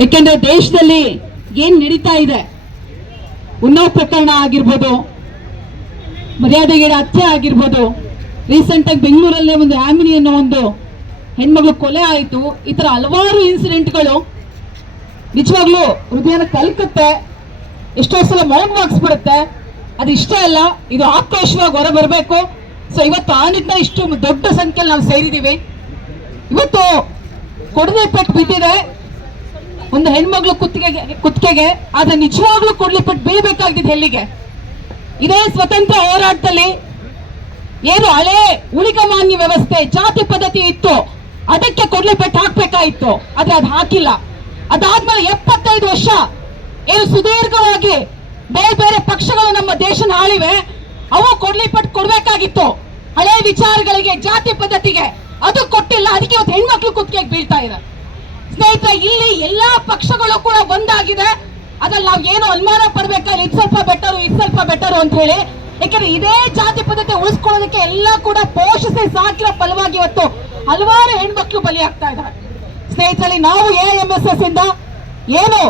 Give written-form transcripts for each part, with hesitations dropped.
ಯಾಕೆಂದ್ರೆ ದೇಶದಲ್ಲಿ ಏನ್ ನಡೀತಾ ಇದೆ, ಉನ್ನಾವ್ ಪ್ರಕರಣ ಆಗಿರ್ಬೋದು, ಮರ್ಯಾದೆಗೇಡ ಹತ್ಯೆ ಆಗಿರ್ಬೋದು, ರೀಸೆಂಟ್ ಆಗಿ ಬೆಂಗಳೂರಲ್ಲೇ ಒಂದು ಆಮಿನಿ ಅನ್ನೋ ಒಂದು ಹೆಣ್ಮಗಳು ಕೊಲೆ ಆಯಿತು. ಈ ತರ ಹಲವಾರು ಇನ್ಸಿಡೆಂಟ್ಗಳು ನಿಜವಾಗ್ಲೂ ಹೃದಯನ ಕಲ್ಕತ್ತೆ. ಎಷ್ಟೋ ಸಲ ಮೌನವಾಗಿಸ್ಬಿಡುತ್ತೆ. ಅದು ಇಷ್ಟ ಅಲ್ಲ, ಇದು ಆಕ್ರೋಶವಾಗಿ ಹೊರ ಬರಬೇಕು. ಸೊ ಇವತ್ತು ಆ ನಿಟ್ಟಿನ ಇಷ್ಟು ದೊಡ್ಡ ಸಂಖ್ಯೆಯಲ್ಲಿ ನಾವು ಸೇರಿದ್ದೀವಿ. ಇವತ್ತು ಕೊಡದೆ ಪೆಟ್ಟು ಬಿದ್ದಿದೆ ಒಂದು ಹೆಣ್ಮಗಳು ಕುತ್ತಿಗೆಗೆ. ಆದ್ರೆ ನಿಜವಾಗ್ಲೂ ಕೊಡ್ಲಿ ಪೆಟ್ಟು ಬೀಳ್ಬೇಕಾಗಿದ್ದು ಎಲ್ಲಿಗೆ? ಇದೇ ಸ್ವತಂತ್ರ ಹೋರಾಟದಲ್ಲಿ ಏನು ಹಳೆ ಉಳಿಗಮಾನ್ಯ ವ್ಯವಸ್ಥೆ ಜಾತಿ ಪದ್ಧತಿ ಇತ್ತು, ಅದಕ್ಕೆ ಕೊಡ್ಲಿ ಪೆಟ್ಟು ಹಾಕ್ಬೇಕಾಗಿತ್ತು. ಆದ್ರೆ ಅದು ಹಾಕಿಲ್ಲ. ಅದಾದ್ಮೇಲೆ 75 ವರ್ಷ ಏನು ಸುದೀರ್ಘವಾಗಿ ಬೇರೆ ಬೇರೆ ಪಕ್ಷಗಳು ನಮ್ಮ ದೇಶನ ಆಳಿವೆ, ಅವು ಕೊಡ್ಲಿ ಪೆಟ್ಟು ಕೊಡ್ಬೇಕಾಗಿತ್ತು. ಹಳೆ ವಿಚಾರಗಳಿಗೆ, ಜಾತಿ ಪದ್ಧತಿಗೆ ಅದು ಕೊಟ್ಟಿಲ್ಲ. ಅದಕ್ಕೆ ಇವತ್ತು ಹೆಣ್ಮಕ್ಳು ಕುತ್ತಿಗೆಗೆ ಬೀಳ್ತಾ ಇದೆ. ಸ್ನೇಹಿತರೆ, ಇಲ್ಲಿ ಎಲ್ಲಾ ಪಕ್ಷಗಳು ಕೂಡ ಒಂದಾಗಿದೆ. ಅದ್ರಲ್ಲಿ ನಾವು ಏನು ಅನುಮಾನ ಪಡ್ಬೇಕಾಗಿಲ್ಲ, ಇದು ಸ್ವಲ್ಪ ಬೆಟರು, ಇದು ಸ್ವಲ್ಪ ಬೆಟರು ಅಂತ ಹೇಳಿ. ಯಾಕಂದ್ರೆ ಇದೇ ಜಾತಿ ಪದ್ಧತಿ ಉಳಿಸ್ಕೊಳ್ಳೋದಕ್ಕೆ ಎಲ್ಲ ಕೂಡ ಪೋಷಿಸಿ ಸಾಕಿರೋ ಫಲವಾಗಿ ಇವತ್ತು ಹಲವಾರು ಹೆಣ್ಮಕ್ಳು ಬಲಿಯಾಗ್ತಾ ಇದ್ದಾರೆ. ಸ್ನೇಹಿತರಲ್ಲಿ, ನಾವು AIMSS ಇಂದ ಏನು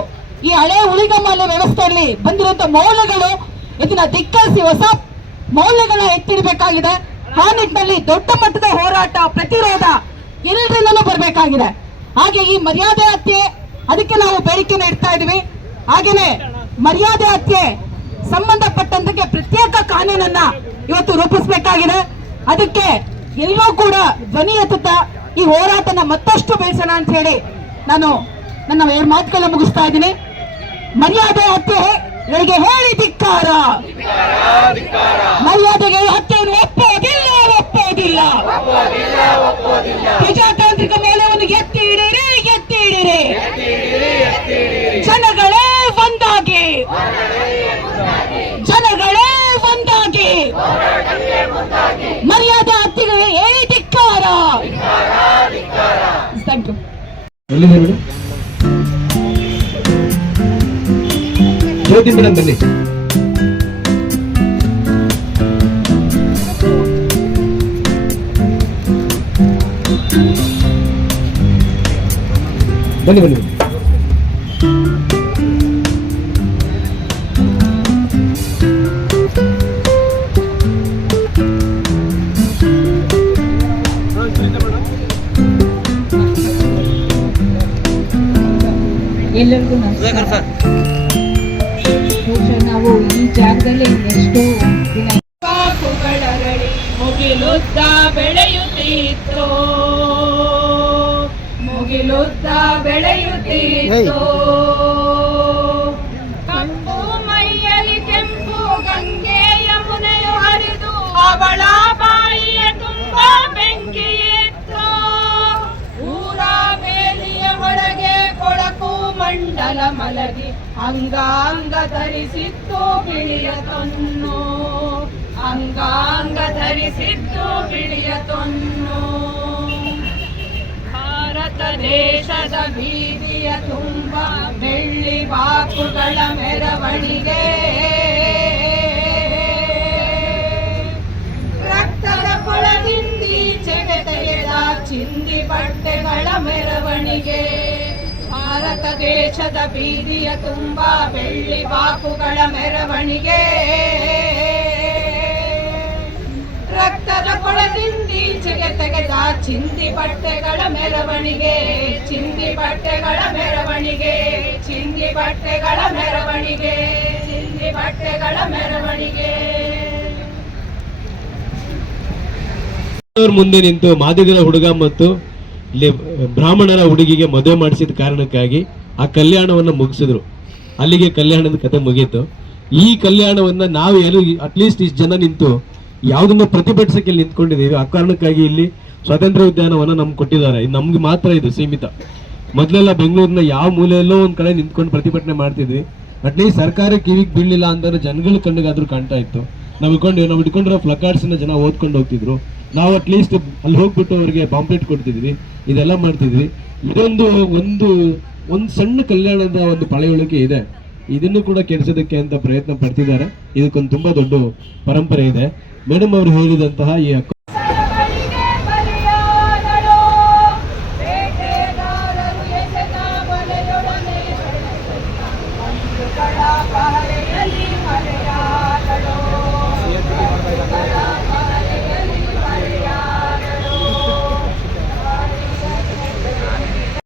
ಈ ಹಳೆ ಉಳಿಗಮಾನ್ಯ ವ್ಯವಸ್ಥೆಯಲ್ಲಿ ಬಂದಿರುವಂತ ಮೌಲ್ಯಗಳು, ಇದನ್ನ ಧಿಕ್ಕರಿಸಿ ಹೊಸ ಮೌಲ್ಯಗಳನ್ನ ಎತ್ತಿಡಬೇಕಾಗಿದೆ. ಆ ನಿಟ್ಟಿನಲ್ಲಿ ದೊಡ್ಡ ಮಟ್ಟದ ಹೋರಾಟ, ಪ್ರತಿರೋಧ ಎಲ್ಲರಿಂದನೂ ಬರಬೇಕಾಗಿದೆ. ಹಾಗೆ ಈ ಮರ್ಯಾದೆ ಹತ್ಯೆ, ಅದಕ್ಕೆ ನಾವು ಬೇಡಿಕೆನ ಇಡ್ತಾ ಇದೀವಿ. ಹಾಗೇನೆ ಮರ್ಯಾದೆ ಹತ್ಯೆ ಸಂಬಂಧಪಟ್ಟಂತೆ ಪ್ರತ್ಯೇಕ ಕಾನೂನನ್ನ ಇವತ್ತು ರೂಪಿಸಬೇಕಾಗಿದೆ. ಅದಕ್ಕೆ ಎಲ್ಲರೂ ಕೂಡ ಧ್ವನಿ ಎತ್ತುತ್ತಾ ಈ ಹೋರಾಟನ ಮತ್ತಷ್ಟು ಬೆಳೆಸೋಣ ಅಂತ ಹೇಳಿ ನಾನು ನನ್ನ 2 ಮಾತುಗಳನ್ನ ಮುಗಿಸ್ತಾ ಇದ್ದೀನಿ. ಮರ್ಯಾದೆ ಹತ್ಯೆಗಳಿಗೆ ಹೇಳಿ ಧಿಕ್ಕಾರ. ಮರ್ಯಾದೆಗೆ ಹತ್ಯೆಯನ್ನು ಒಪ್ಪೋದಿಲ್ಲ, ಒಪ್ಪೋದಿಲ್ಲ. ಪ್ರಜಾತಾಂತ್ರಿಕ ಮೌಲ್ಯವನ್ನು ಎತ್ತಿ ಹಿಡಿಯಿರಿ, ಎತ್ತಿ ಹಿಡಿಯಿರಿ. ಜನಗಳೇ ಒಂದಾಗಿ, ಜನಗಳೇ ಒಂದಾಗಿ. ಮರ್ಯಾದೆ ಹತ್ಯೆಗೆ ಹೇಳಿ ಧಿಕ್ಕಾರ. Thank you. ಜ್ಯೋತಿ ಮೇಡಮ್ ಬನ್ನಿ. ಬನ್ನಿ ಬನ್ನಿ. ಎಲ್ಲರಿಗೂ ನಮಸ್ಕಾರ. ನಾವು ಈ ಜಾಗದಲ್ಲಿ ಎಷ್ಟೋ ದಿನ ಮುಗಿಲುದ್ದ ಬೆಳೆಯುತ್ತಿತ್ತು, ಮುಗಿಲುದ್ದ ಬೆಳೆಯುತ್ತಿತ್ತು. ಕಪ್ಪು ಮೈಯಲ್ಲಿ ಕೆಂಪು ಗಂಗೆ ಯಮುನೆಯು ಹರಿದು ಅವಳ ಬಾಯಿಯ ತುಂಬ ಬೆಂಕಿಯಿತ್ತು. ಊರ ಬೇಲಿಯ ಒಳಗೆ ಕೊಳಕು ಮಂಡಲ ಮಲಗಿ ಅಂಗಾಂಗ ಧರಿಸಿತ್ತು ಬಿಳಿಯ ತೊನ್ನು, ಅಂಗಾಂಗ ಧರಿಸಿತ್ತು ಬಿಳಿಯ ತೊನ್ನು. ಭಾರತ ದೇಶದ ಬೀದಿಯ ತುಂಬ ಬೆಳ್ಳಿ ಬಾಕುಗಳ ಮೆರವಣಿಗೆ, ರಕ್ತದ ಕೊಳದಿಂದೀಚೆಗೆ ತೆಗೆದ ಚಿಂದಿ ಬಟ್ಟೆಗಳ ಮೆರವಣಿಗೆ. ಭಾರತ ದೇಶದ ಬೀದಿಯ ತುಂಬ ಬೆಳ್ಳಿ ಬಾಕುಗಳ ಮೆರವಣಿಗೆ, ರಕ್ತದ ಕೊಳದಿಂದೀಚೆಗೆ ತೆಗೆದ ಚಿಂದಿ ಬಟ್ಟೆಗಳ ಮೆರವಣಿಗೆ, ಚಿಂದಿ ಬಟ್ಟೆಗಳ ಮೆರವಣಿಗೆ, ಚಿಂದಿ ಬಟ್ಟೆಗಳ ಮೆರವಣಿಗೆ, ಚಿಂದಿ ಬಟ್ಟೆಗಳ ಮೆರವಣಿಗೆ. ಮುಂದೆ ನಿಂತು ಮಾದಿಗರ ಹುಡುಗ ಮತ್ತು ಇಲ್ಲಿ ಬ್ರಾಹ್ಮಣರ ಹುಡುಗಿಗೆ ಮದುವೆ ಮಾಡಿಸಿದ ಕಾರಣಕ್ಕಾಗಿ ಆ ಕಲ್ಯಾಣವನ್ನ ಮುಗಿಸಿದ್ರು. ಅಲ್ಲಿಗೆ ಕಲ್ಯಾಣದ ಕತೆ ಮುಗೀತು. ಈ ಕಲ್ಯಾಣವನ್ನ ನಾವು ಏನು ಅಟ್ಲೀಸ್ಟ್ ಇಷ್ಟು ಜನ ನಿಂತು ಯಾವುದನ್ನ ಪ್ರತಿಭಟಿಸಕ್ಕೆ ನಿಂತ್ಕೊಂಡಿದ್ದೀವಿ. ಆ ಕಾರಣಕ್ಕಾಗಿ ಇಲ್ಲಿ ಸ್ವಾತಂತ್ರ್ಯ ಉದ್ಯಾನವನ್ನ ನಮ್ಗೆ ಕೊಟ್ಟಿದ್ದಾರೆ. ನಮ್ಗೆ ಮಾತ್ರ ಇದು ಸೀಮಿತ. ಮೊದಲೆಲ್ಲ ಬೆಂಗಳೂರಿನ ಯಾವ ಮೂಲೆಯಲ್ಲೋ ಒಂದ್ ಕಡೆ ನಿಂತ್ಕೊಂಡು ಪ್ರತಿಭಟನೆ ಮಾಡ್ತಿದ್ವಿ. ಅಟ್ಲೀಸ್ಟ್ ಸರ್ಕಾರ ಕಿವಿಗೆ ಬೀಳಲಿಲ್ಲ ಅಂದ್ರೆ ಜನಗಳ ಕಣ್ಣಿಗಾದ್ರೂ ಕಾಣ್ತಾ ಇತ್ತು. ನಾವು ಇಟ್ಕೊಂಡಿರೋ ಪ್ಲಕಾರ್ಡ್ಸ್ನ ಜನ ಓದ್ಕೊಂಡು ಹೋಗ್ತಿದ್ರು. ನಾವು ಅಟ್ಲೀಸ್ಟ್ ಅಲ್ಲಿ ಹೋಗ್ಬಿಟ್ಟು ಅವ್ರಿಗೆ ಪಾಂಪ್ಲೆಟ್ ಕೊಡ್ತಿದ್ವಿ, ಇದೆಲ್ಲ ಮಾಡ್ತಿದ್ವಿ. ಇದೊಂದು ಒಂದು ಸಣ್ಣ ಕಲ್ಯಾಣದ ಒಂದು ಪಳೆಯುಳಿಕೆ ಇದೆ. ಇದನ್ನು ಕೂಡ ಕೆಡಿಸೋದಕ್ಕೆ ಅಂತ ಪ್ರಯತ್ನ ಪಡ್ತಿದ್ದಾರೆ. ಇದಕ್ಕೊಂದು ತುಂಬಾ ದೊಡ್ಡ ಪರಂಪರೆ ಇದೆ. ಮೇಡಮ್ ಅವರು ಹೇಳಿದಂತಹ ಈ